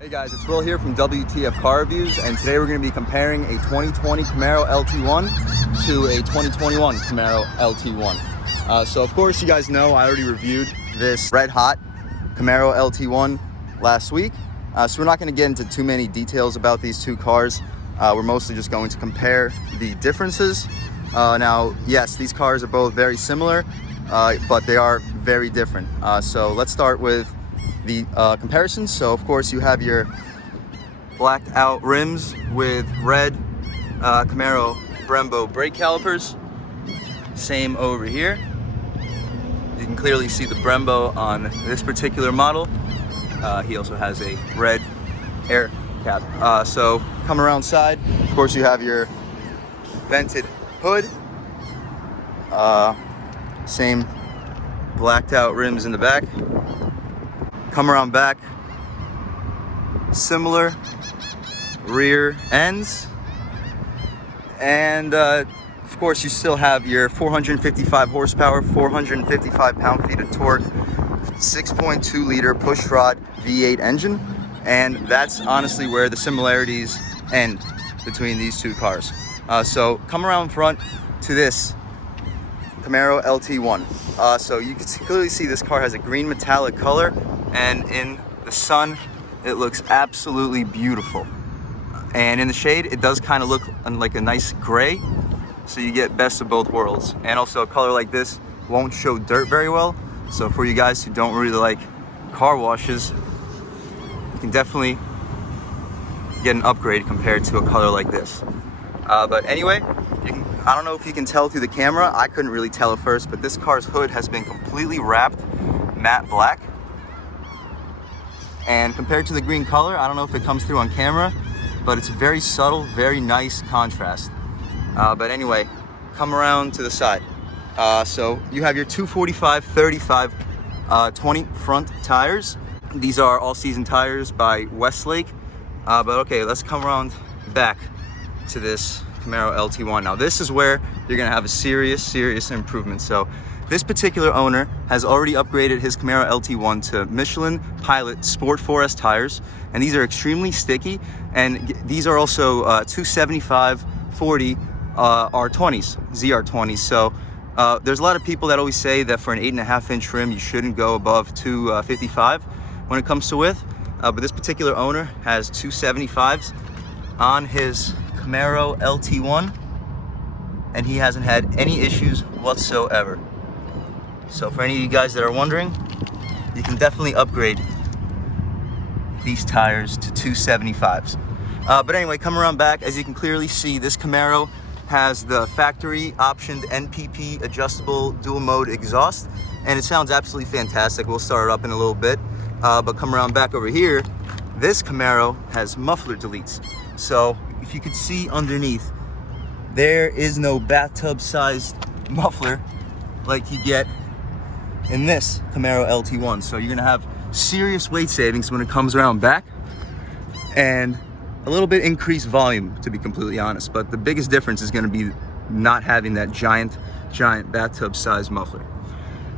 Hey guys, it's Will here from W.T.F Car Reviews, and today we're going to be comparing a 2020 Camaro LT1 to a 2021 Camaro LT1. So of course you guys know I already reviewed this red hot Camaro LT1 last week, so we're not going to get into too many details about these two cars. We're mostly just going to compare the differences. Now yes, these cars are both very similar, but they are very different. So let's start with the comparisons. So of course you have your blacked out rims with red Camaro Brembo brake calipers. Same over here. You can clearly see the Brembo on this particular model. He also has a red air cap. So come around side, of course you have your vented hood. Same blacked out rims in the back. Come around back, similar rear ends, and of course you still have your 455 horsepower, 455 pound-feet of torque, 6.2 liter push-rod V8 engine, and that's honestly where the similarities end between these two cars. So come around front to this Camaro LT1. So you can clearly see this car has a green metallic color, and in the sun it looks absolutely beautiful, and in the shade it does kind of look like a nice gray, so you get best of both worlds. And also a color like this won't show dirt very well, so for you guys who don't really like car washes, you can definitely get an upgrade compared to a color like this. But anyway, I don't know if you can tell through the camera, I couldn't really tell at first, but this car's hood has been completely wrapped matte black. And compared to the green color, I don't know if it comes through on camera, but it's very subtle, very nice contrast. But anyway, come around to the side. So you have your 245 35 20 front tires. These are all-season tires by Westlake. But okay, let's come around back to this Camaro LT1. Now this is where you're gonna have a serious improvement. So this particular owner has already upgraded his Camaro LT1 to Michelin Pilot Sport 4S tires, and these are extremely sticky, and these are also 275 40 R20s, ZR20s. So there's a lot of people that always say that for an 8.5-inch rim you shouldn't go above 255 when it comes to width, but this particular owner has 275s on his Camaro LT1, and he hasn't had any issues whatsoever. So for any of you guys that are wondering, you can definitely upgrade these tires to 275s. But anyway, come around back. As you can clearly see, this Camaro has the factory optioned NPP adjustable dual mode exhaust, and it sounds absolutely fantastic. We'll start it up in a little bit. But come around back over here, this Camaro has muffler deletes. So if you could see underneath, there is no bathtub sized muffler like you get in this Camaro LT1. So you're gonna have serious weight savings when it comes around back, and a little bit increased volume, to be completely honest. But the biggest difference is gonna be not having that giant bathtub sized muffler.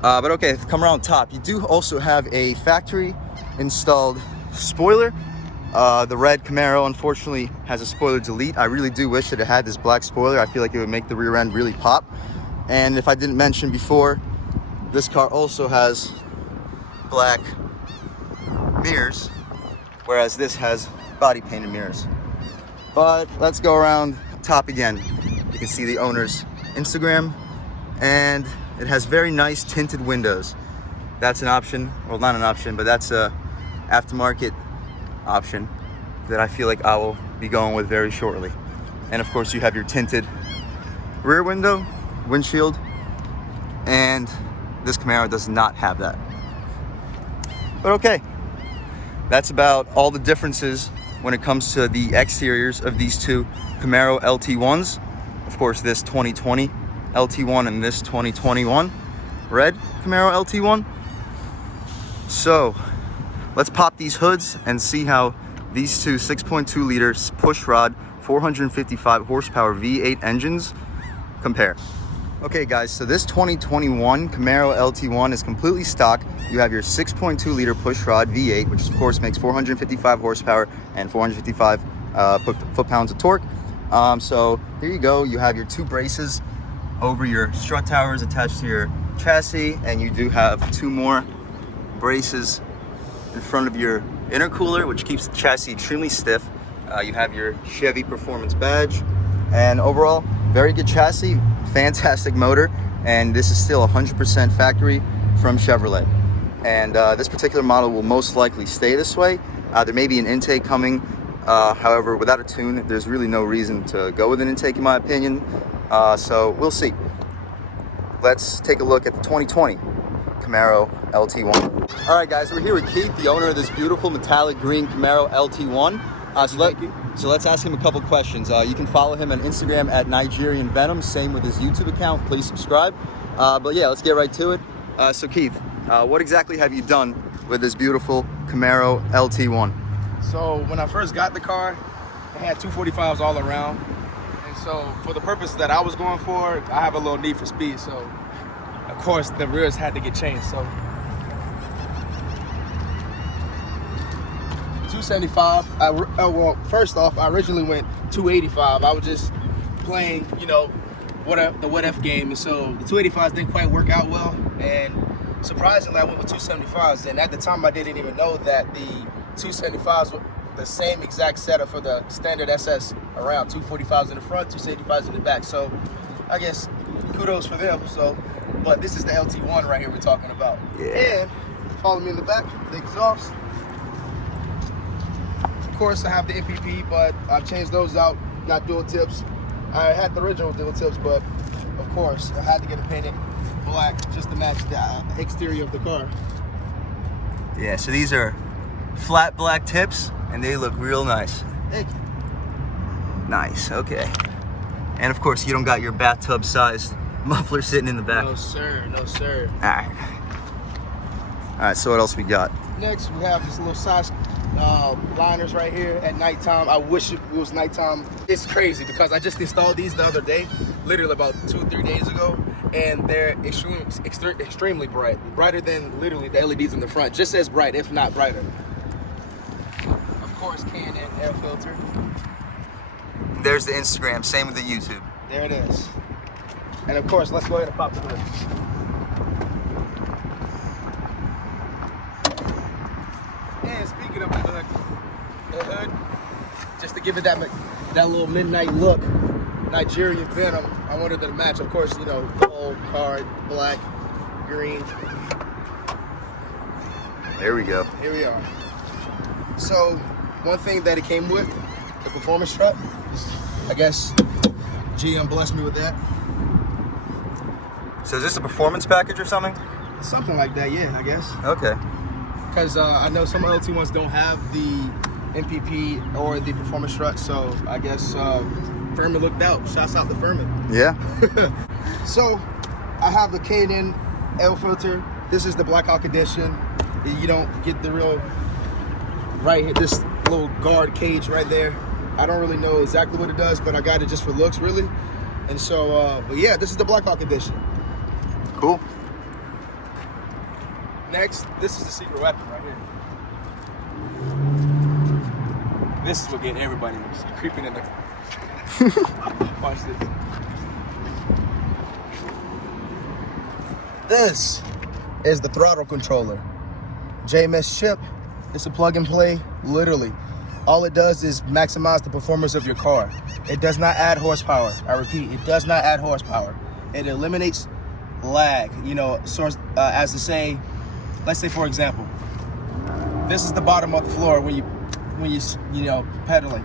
But okay, come around top. You do also have a factory installed spoiler. The red Camaro unfortunately has a spoiler delete. I really do wish that it had this black spoiler. I feel like it would make the rear end really pop. And if I didn't mention before, this car also has black mirrors, whereas this has body painted mirrors. But let's go around top again. You can see the owner's Instagram, and it has very nice tinted windows. That's an option, well, not an option, but that's a aftermarket option that I feel like I will be going with very shortly. And of course you have your tinted rear windshield, and this Camaro does not have that. But okay, that's about all the differences when it comes to the exteriors of these two Camaro LT1s. Of course, this 2020 LT1 and this 2021 red Camaro LT1. So let's pop these hoods and see how these two 6.2 liter push rod 455 horsepower V8 engines compare. Okay guys, so this 2021 Camaro LT1 is completely stock. You have your 6.2 liter pushrod V8, which of course makes 455 horsepower and 455 foot-pounds of torque. So here you go. You have your 2 braces over your strut towers attached to your chassis, and you do have 2 more braces in front of your intercooler, which keeps the chassis extremely stiff. You have your Chevy Performance badge, and overall, very good chassis, fantastic motor, and this is still 100% factory from Chevrolet. And this particular model will most likely stay this way. There may be an intake coming. However, without a tune, there's really no reason to go with an intake in my opinion. So we'll see. Let's take a look at the 2020 Camaro LT1. All right guys, we're here with Keith, the owner of this beautiful metallic green Camaro LT1. So let's ask him a couple questions. You can follow him on Instagram at Nigerian Venom, same with his YouTube account. Please subscribe. But yeah, let's get right to it. So Keith, what exactly have you done with this beautiful Camaro LT1? So when I first got the car, it had 245s all around. And so for the purpose that I was going for, I have a little need for speed. So of course the rears had to get changed. So 275. Well, first off, I originally went 285. I was just playing, you know, the what-if game, and so the 285s didn't quite work out well. And surprisingly, I went with 275s. And at the time, I didn't even know that the 275s were the same exact setup for the standard SS around. 245s in the front, 275s in the back. So I guess kudos for them. So, but this is the LT1 right here we're talking about. Yeah. And follow me in the back, the exhaust. Of course, I have the NPP, but I've changed those out. Got dual tips. I had the original dual tips, but of course, I had to get it painted black just to match the exterior of the car. Yeah, so these are flat black tips, and they look real nice. Thank you. Nice, okay. And of course, you don't got your bathtub-sized muffler sitting in the back. No, sir. No, sir. All right. All right, so what else we got? Next, we have this little side liners right here at nighttime. I wish it was nighttime. It's crazy because I just installed these the other day, literally about 2 or 3 days ago, and they're extremely bright, brighter than literally the LEDs in the front, just as bright, if not brighter. Of course, can and air filter. There's the Instagram, same with the YouTube. There it is. And of course, let's go ahead and pop the hood. And speaking of the hood, just to give it that little midnight look, Nigerian Venom, I wanted to match, of course, you know, the whole car, black, green. There we go. Here we are. So, one thing that it came with, the performance strut, I guess GM blessed me with that. So is this a performance package or something? Something like that, yeah, I guess. Okay. Because I know some LT1s don't have the NPP or the performance strut, so I guess Furman looked out. Shouts out to Furman. Yeah. So I have the K&N L filter. This is the Blackhawk edition. You don't get the real right here, this little guard cage right there. I don't really know exactly what it does, but I got it just for looks, really. And so, but yeah, this is the Blackhawk edition. Cool. Next, this is the secret weapon right here. This is what getting everybody creeping in there. Watch this. This is the throttle controller. JMS chip. It's a plug and play, literally. All it does is maximize the performance of your car. It does not add horsepower. I repeat, it does not add horsepower. It eliminates lag. You know, as to say, let's say for example, this is the bottom of the floor when you know, pedaling.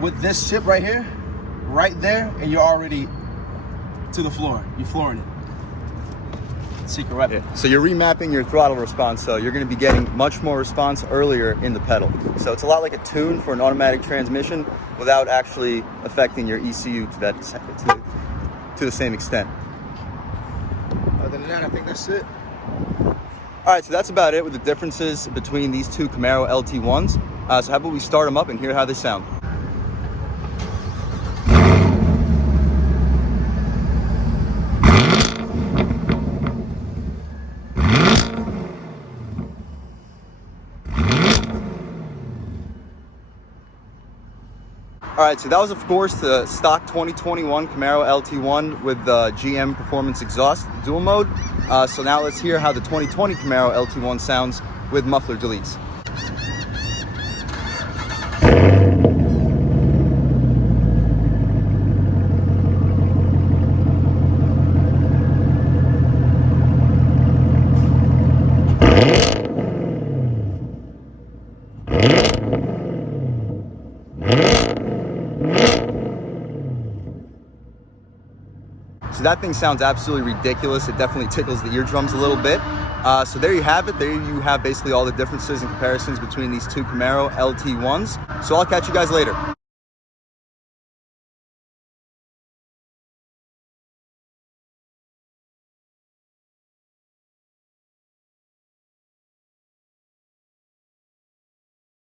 With this chip right here, right there, and you're already to the floor. You're flooring it. Secret weapon. Yeah. So you're remapping your throttle response, so you're going to be getting much more response earlier in the pedal. So it's a lot like a tune for an automatic transmission without actually affecting your ECU to the same extent. Other than that, I think that's it. All right, so that's about it with the differences between these two Camaro LT1s. So how about we start them up and hear how they sound. All right, so that was, of course, the stock 2021 Camaro LT1 with the GM Performance Exhaust dual mode. So now let's hear how the 2020 Camaro LT1 sounds with muffler deletes. So that thing sounds absolutely ridiculous. It definitely tickles the eardrums a little bit. So there you have it. There you have basically all the differences and comparisons between these two Camaro LT1s. So I'll catch you guys later.